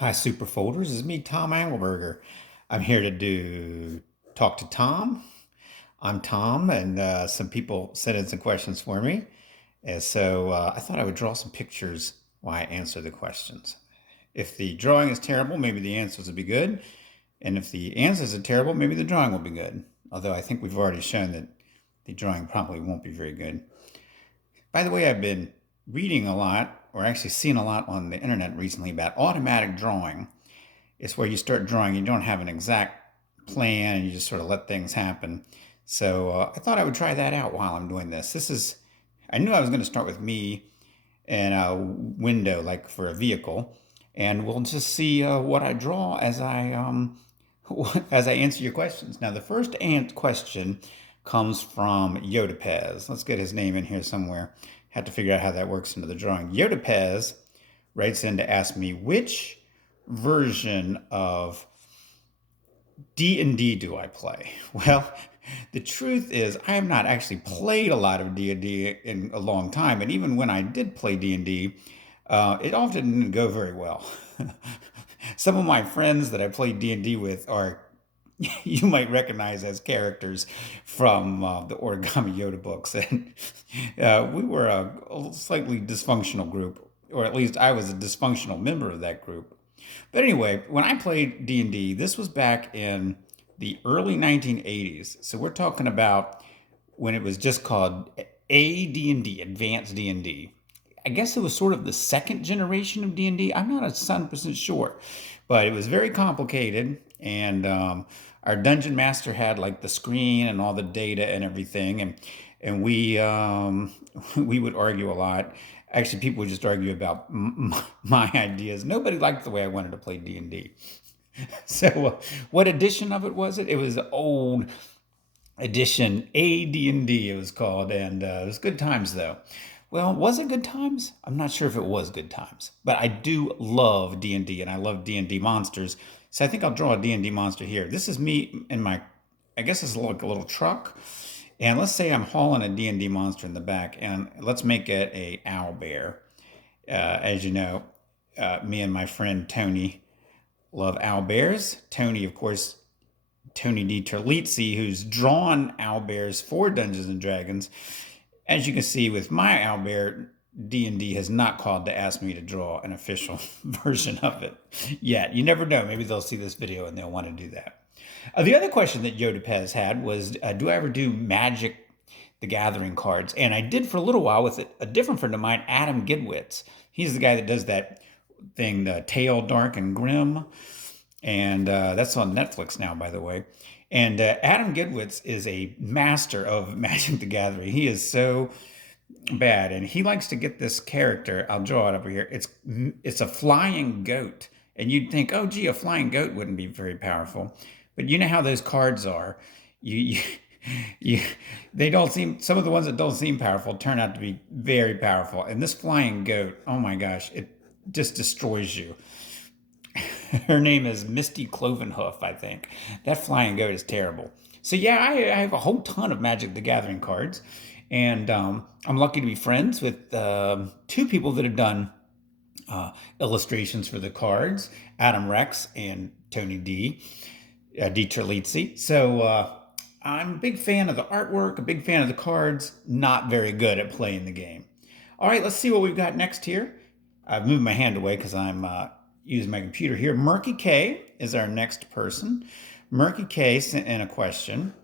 Hi, Super Folders. It's me, Tom Angleberger. I'm here to talk to Tom. I'm Tom, and some people sent in some questions for me. And so I thought I would draw some pictures while I answer the questions. If the drawing is terrible, maybe the answers will be good. And if the answers are terrible, maybe the drawing will be good. Although I think we've already shown that the drawing probably won't be very good. By the way, I've been reading a lot, or actually seeing a lot on the internet recently about automatic drawing. It's where you start drawing, you don't have an exact plan, and you just sort of let things happen. So I thought I would try that out while I'm doing this. I knew I was going to start with me and a window, like for a vehicle, and we'll just see what I draw as as I answer your questions. Now, the first question comes from Yodapez. Let's get his name in here somewhere. Had to figure out how that works into the drawing. Yodapez writes in to ask me which version of D&D do I play? Well, the truth is I have not actually played a lot of D&D in a long time, and even when I did play D&D, it often didn't go very well. Some of my friends that I played D&D with are you might recognize as characters from the Origami Yoda books, and we were a slightly dysfunctional group, or at least I was a dysfunctional member of that group. But anyway, when I played D&D, this was back in the early 1980s. So we're talking about when it was just called AD&D, Advanced D&D. I guess it was sort of the second generation of D&D. I'm not 100% sure, but it was very complicated. And our dungeon master had like the screen and all the data and everything. And we would argue a lot. Actually, people would just argue about my ideas. Nobody liked the way I wanted to play D&D. So, what edition of it was it? It was the old edition AD&D. It was called, and it was good times though. Well, was it good times? I'm not sure if it was good times, but I do love D&D, and I love D&D monsters. So I think I'll draw a D&D monster here. This is me in my, I guess it's like a little truck. And let's say I'm hauling a D&D monster in the back, and let's make it a owl bear. As you know, me and my friend Tony love owl bears. Tony, of course, Tony D. Terlizzi, who's drawn owl bears for Dungeons and Dragons. As you can see with my owlbear, D&D has not called to ask me to draw an official version of it yet. You never know. Maybe they'll see this video and they'll want to do that. The other question that Yodapez had was, do I ever do Magic the Gathering cards? And I did for a little while with a different friend of mine, Adam Gidwitz. He's the guy that does that thing, the Tale Dark and Grim. And that's on Netflix now, by the way. And Adam Gidwitz is a master of Magic the Gathering. He is so bad, and he likes to get this character. I'll draw it over here. It's a flying goat, and you'd think, oh, gee, a flying goat wouldn't be very powerful, but you know how those cards are. You, you they don't seem. Some of the ones that don't seem powerful turn out to be very powerful. And this flying goat, oh my gosh, it just destroys you. Her name is Misty Clovenhoof, I think. That flying goat is terrible. So yeah, I have a whole ton of Magic the Gathering cards, and I'm lucky to be friends with two people that have done illustrations for the cards: Adam Rex and Tony D. Terlizzi. So I'm a big fan of the artwork, a big fan of the cards. Not very good at playing the game. All right, let's see what we've got next here. I've moved my hand away because I'm using my computer here. Murky K is our next person. Murky K sent in a question.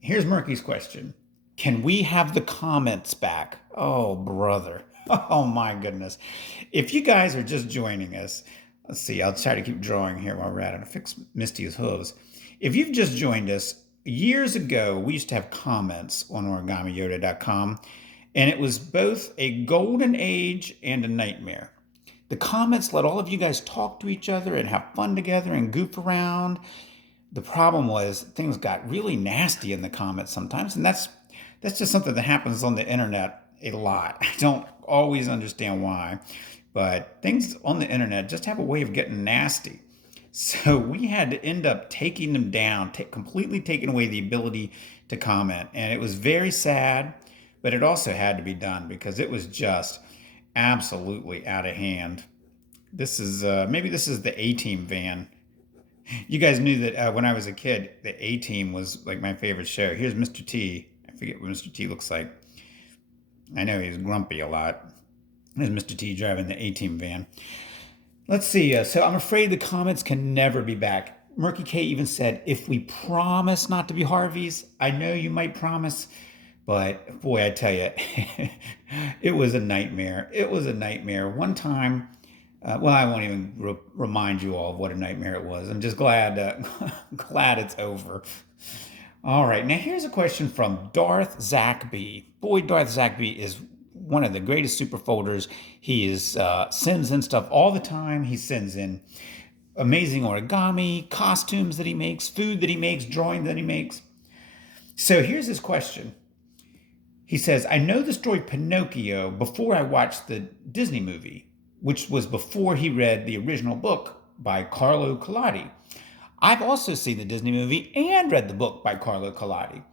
Here's Murky's question. Can we have the comments back? Oh, brother. Oh, my goodness. If you guys are just joining us, let's see, I'll try to keep drawing here while we're at it. I'll fix Misty's hooves. If you've just joined us, years ago, we used to have comments on origamiyoda.com, and it was both a golden age and a nightmare. The comments let all of you guys talk to each other and have fun together and goof around. The problem was things got really nasty in the comments sometimes, and that's just something that happens on the internet a lot. I don't always understand why, but things on the internet just have a way of getting nasty. So we had to end up taking them down, completely taking away the ability to comment, and it was very sad, but it also had to be done because it was just absolutely out of hand. This is maybe this is the A-Team van. You guys knew that when I was a kid, the A-Team was like my favorite show. Here's Mr. T. I forget what Mr. T looks like. I know he's grumpy a lot. There's Mr. T driving the A-Team van. Let's see. So I'm afraid the comments can never be back. Murky K even said, if we promise not to be Harveys, I know you might promise, but boy, I tell you, it was a nightmare. It was a nightmare. One time, well, I won't even remind you all of what a nightmare it was. I'm just glad, glad it's over. All right, now here's a question from Darth Zackby. Boy, Darth Zackby is one of the greatest super folders. He sends in stuff all the time. He sends in amazing origami, costumes that he makes, food that he makes, drawing that he makes. So here's his question. He says, I know the story Pinocchio before I watched the Disney movie, which was before he read the original book by Carlo Collodi. I've also seen the Disney movie and read the book by Carlo Collodi.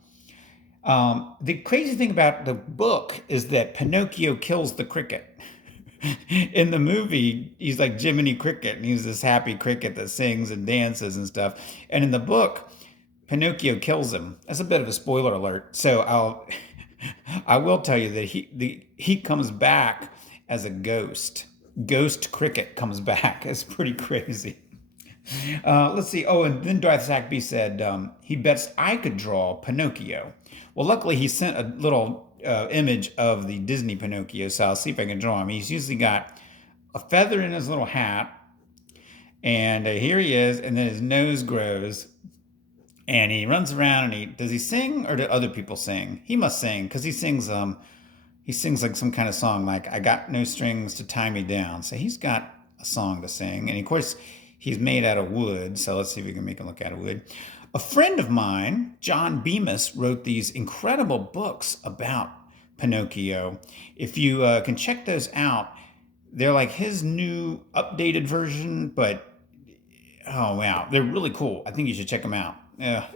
The crazy thing about the book is that Pinocchio kills the cricket. In the movie, he's like Jiminy Cricket, and he's this happy cricket that sings and dances and stuff. And in the book, Pinocchio kills him. That's a bit of a spoiler alert. So I will tell you that he comes back as a ghost. Ghost cricket comes back. It's pretty crazy. Let's see. Oh, and then Darth Zackby said he bets I could draw Pinocchio. Well, luckily he sent a little image of the Disney Pinocchio, so I'll see if I can draw him. He's usually got a feather in his little hat, and here he is, and then his nose grows, and he runs around, and does he sing or do other people sing? He must sing because he sings like some kind of song like I got no strings to tie me down. So he's got a song to sing, and of course he's made out of wood. So let's see if we can make him look out of wood. A friend of mine, John Bemis, wrote these incredible books about Pinocchio. If you can check those out, they're like his new updated version, but oh wow, they're really cool. I think you should check them out.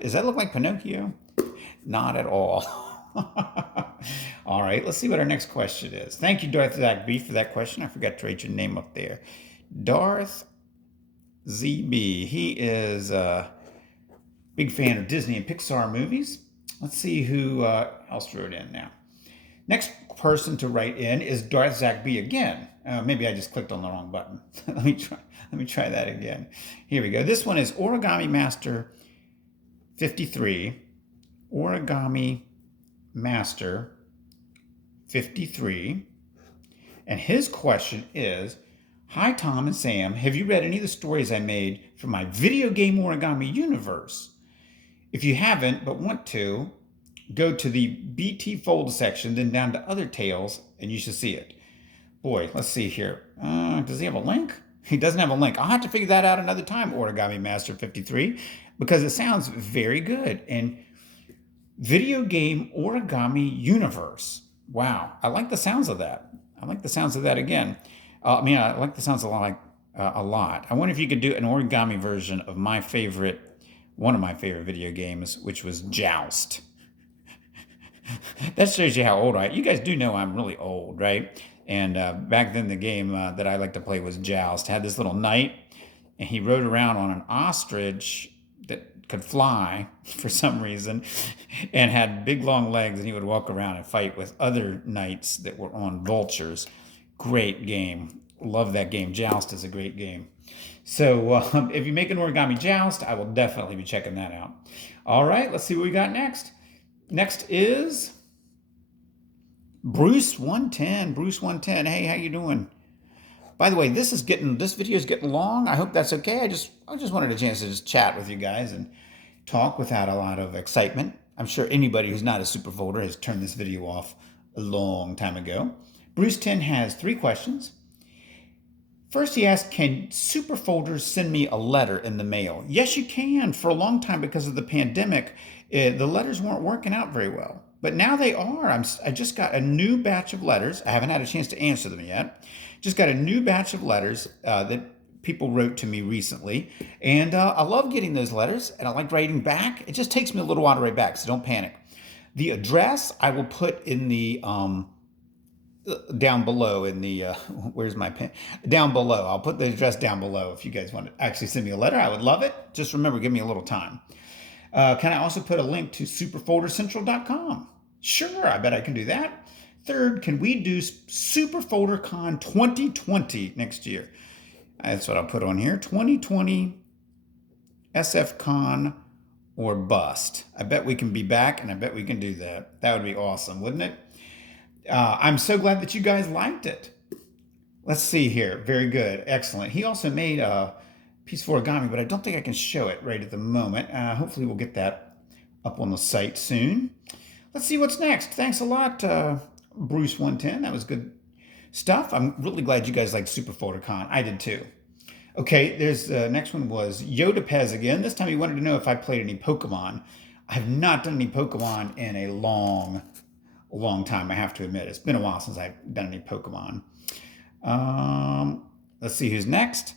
Does that look like Pinocchio? Not at all. All right, let's see what our next question is. Thank you, Darth Zackby, for that question. I forgot to write your name up there. Darth ZB. He is a big fan of Disney and Pixar movies. Let's see who else wrote in now. Next person to write in is Darth Zackby again. Maybe I just clicked on the wrong button. Let me try that again. Here we go. This one is Origami Master 53. Origami Master 53. And his question is, hi, Tom and Sam. Have you read any of the stories I made for my video game origami universe? If you haven't but want to, go to the BT Fold section, then down to Other Tales, and you should see it. Boy, let's see here. Does he have a link? He doesn't have a link. I'll have to figure that out another time, Origami Master 53, because it sounds very good. And video game origami universe. Wow, I like the sounds of that. I like the sounds of that again. I like the sounds a lot. I wonder if you could do an origami version of one of my favorite video games, which was Joust. That shows you how old I am. You guys do know I'm really old, right? And back then the game that I like to play was Joust. Had this little knight, and he rode around on an ostrich that could fly for some reason and had big long legs, and he would walk around and fight with other knights that were on vultures. Great game. Love that game. Joust is a great game. So if you make an origami Joust, I will definitely be checking that out. All right, let's see what we got next. Next is Bruce 110. Bruce 110. Hey, how you doing? By the way, this video is getting long. I hope that's okay. I just wanted a chance to just chat with you guys and talk without a lot of excitement. I'm sure anybody who's not a super folder has turned this video off a long time ago. Bruce 10 has 3 questions. First, he asked, can super folders send me a letter in the mail? Yes, you can. For a long time, because of the pandemic, the letters weren't working out very well. But now they are. I just got a new batch of letters. I haven't had a chance to answer them yet. Just got a new batch of letters that people wrote to me recently. And I love getting those letters, and I like writing back. It just takes me a little while to write back, so don't panic. The address I will put in the down below in the where's my pen, down below. I'll put the address down below if you guys want to actually send me a letter. I would love it. Just remember, give me a little time. Can I also put a link to superfoldercentral.com? Sure, I bet I can do that. Third, can we do SuperFolderCon 2020 next year? That's what I'll put on here. 2020 SFCon or bust. I bet we can be back, and I bet we can do that. That would be awesome, wouldn't it? I'm so glad that you guys liked it. Let's see here. Very good. Excellent. He also made a piece for origami, but I don't think I can show it right at the moment. Hopefully we'll get that up on the site soon. Let's see what's next. Thanks a lot, Bruce110. That was good stuff. I'm really glad you guys liked Super Folder Con. I did too. Okay, there's the next one was Yoda Pez again. This time he wanted to know if I played any Pokemon. I have not done any Pokemon in a long time, I have to admit. It's been a while since I've done any Pokemon. Let's see who's next.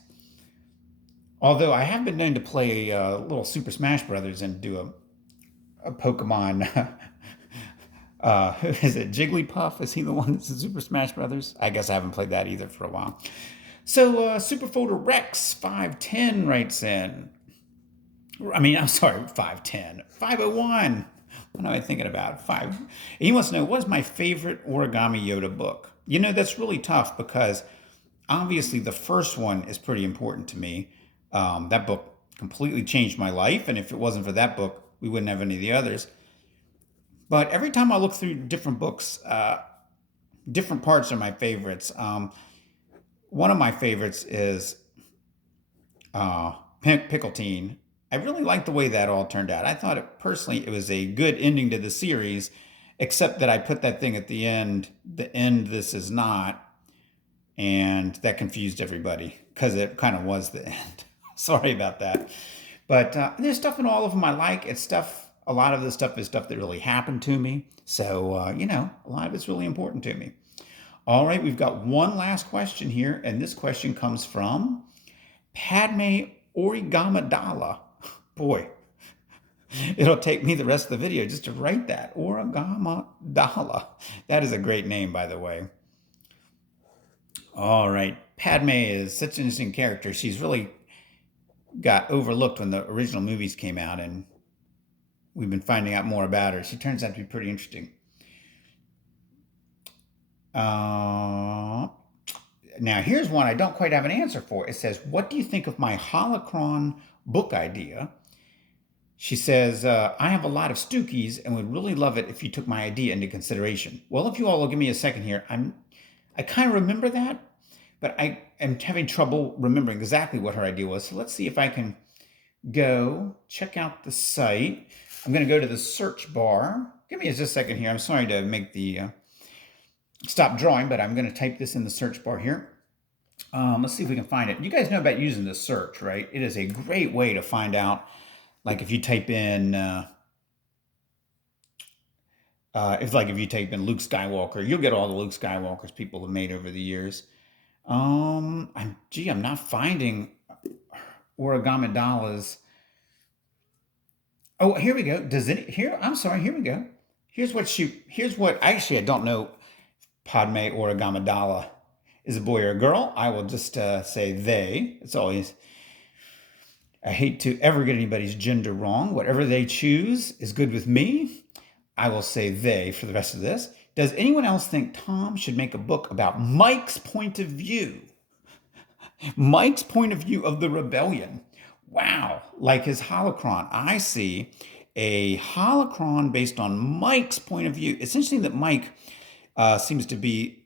Although I have been known to play little Super Smash Brothers and do a Pokemon. Who is it? Jigglypuff? Is he the one that's in Super Smash Brothers? I guess I haven't played that either for a while. So Superfolder Rex 510 writes in. I'm sorry, 510. 501. What am I thinking about? He wants to know, what is my favorite Origami Yoda book? You know, that's really tough because obviously the first one is pretty important to me. That book completely changed my life, and if it wasn't for that book, we wouldn't have any of the others. But every time I look through different books, different parts are my favorites. One of my favorites is Pickletine. I really liked the way that all turned out. I thought personally it was a good ending to the series, except that I put that thing at the end, this is not, and that confused everybody because it kind of was the end. Sorry about that. But there's stuff in all of them I like. A lot of the stuff is stuff that really happened to me. So, a lot of it's really important to me. All right, we've got one last question here, and this question comes from Padme Origamadala. Boy, it'll take me the rest of the video just to write that. Origamadala. That is a great name, by the way. All right, Padme is such an interesting character. She's really got overlooked when the original movies came out, and we've been finding out more about her. She turns out to be pretty interesting. Now, here's one I don't quite have an answer for. It says, what do you think of my holocron book idea? She says, I have a lot of Stookies and would really love it if you took my idea into consideration. Well, if you all will give me a second here, I kind of remember that, but I am having trouble remembering exactly what her idea was. So let's see if I can go check out the site. I'm going to go to the search bar. Give me just a second here. I'm sorry to make the stop drawing, but I'm going to type this in the search bar here. Let's see if we can find it. You guys know about using the search, right? It is a great way to find out, like if you type in, if you type in Luke Skywalker, you'll get all the Luke Skywalkers people have made over the years. I'm not finding Origamidala's. Oh, here we go. I'm sorry, here we go. Here's what, actually, I don't know Padme Origamidala is a boy or a girl. I will just say they. It's always, I hate to ever get anybody's gender wrong. Whatever they choose is good with me. I will say they for the rest of this. Does anyone else think Tom should make a book about Mike's point of view? Mike's point of view of the rebellion. Wow, like his holocron. I see a holocron based on Mike's point of view. It's interesting that Mike seems to be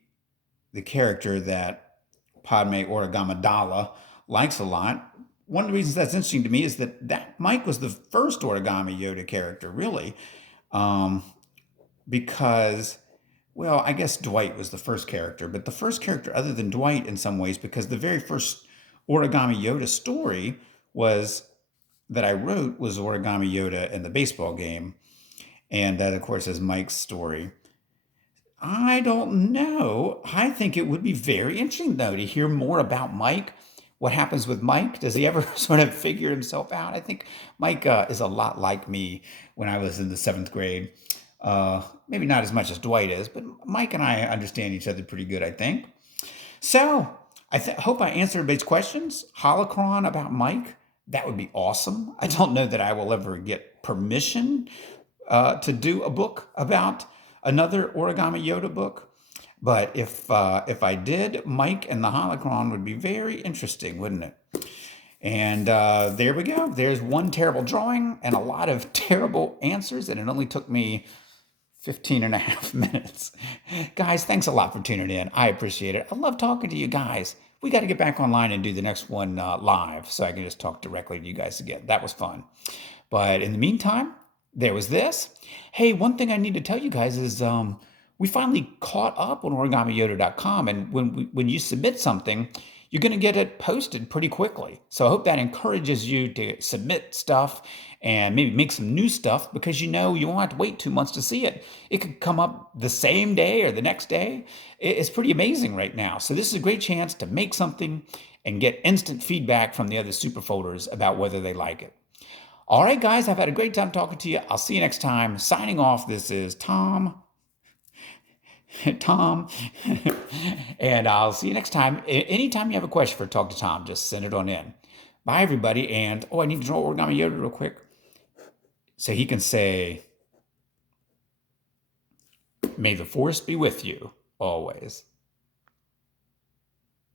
the character that Padme Origamidala likes a lot. One of the reasons that's interesting to me is that Mike was the first Origami Yoda character, really, because, well, I guess Dwight was the first character, but the first character other than Dwight in some ways, because the very first Origami Yoda story that I wrote was Origami Yoda in the baseball game, and that, of course, is Mike's story. I don't know. I think it would be very interesting, though, to hear more about Mike. What happens with Mike? Does he ever sort of figure himself out? I think Mike is a lot like me when I was in the 7th grade. Maybe not as much as Dwight is, but Mike and I understand each other pretty good, I think. So hope I answered everybody's questions. Holocron about Mike, that would be awesome. I don't know that I will ever get permission to do a book about another Origami Yoda book. But if I did, Mike and the Holocron would be very interesting, wouldn't it? And there we go. There's one terrible drawing and a lot of terrible answers, and it only took me 15 and a half minutes. Guys, thanks a lot for tuning in. I appreciate it. I love talking to you guys. We got to get back online and do the next one live so I can just talk directly to you guys again. That was fun. But in the meantime, there was this. Hey, one thing I need to tell you guys is we finally caught up on origamiyoda.com. And when you submit something, you're going to get it posted pretty quickly. So I hope that encourages you to submit stuff and maybe make some new stuff, because you won't have to wait 2 months to see it. It could come up the same day or the next day. It's pretty amazing right now. So this is a great chance to make something and get instant feedback from the other super folders about whether they like it. All right, guys, I've had a great time talking to you. I'll see you next time. Signing off, this is Tom. Tom. And I'll see you next time. Anytime you have a question for Talk to Tom, just send it on in. Bye, everybody. And, I need to draw Origami Yoda real quick. So he can say, "May the force be with you always."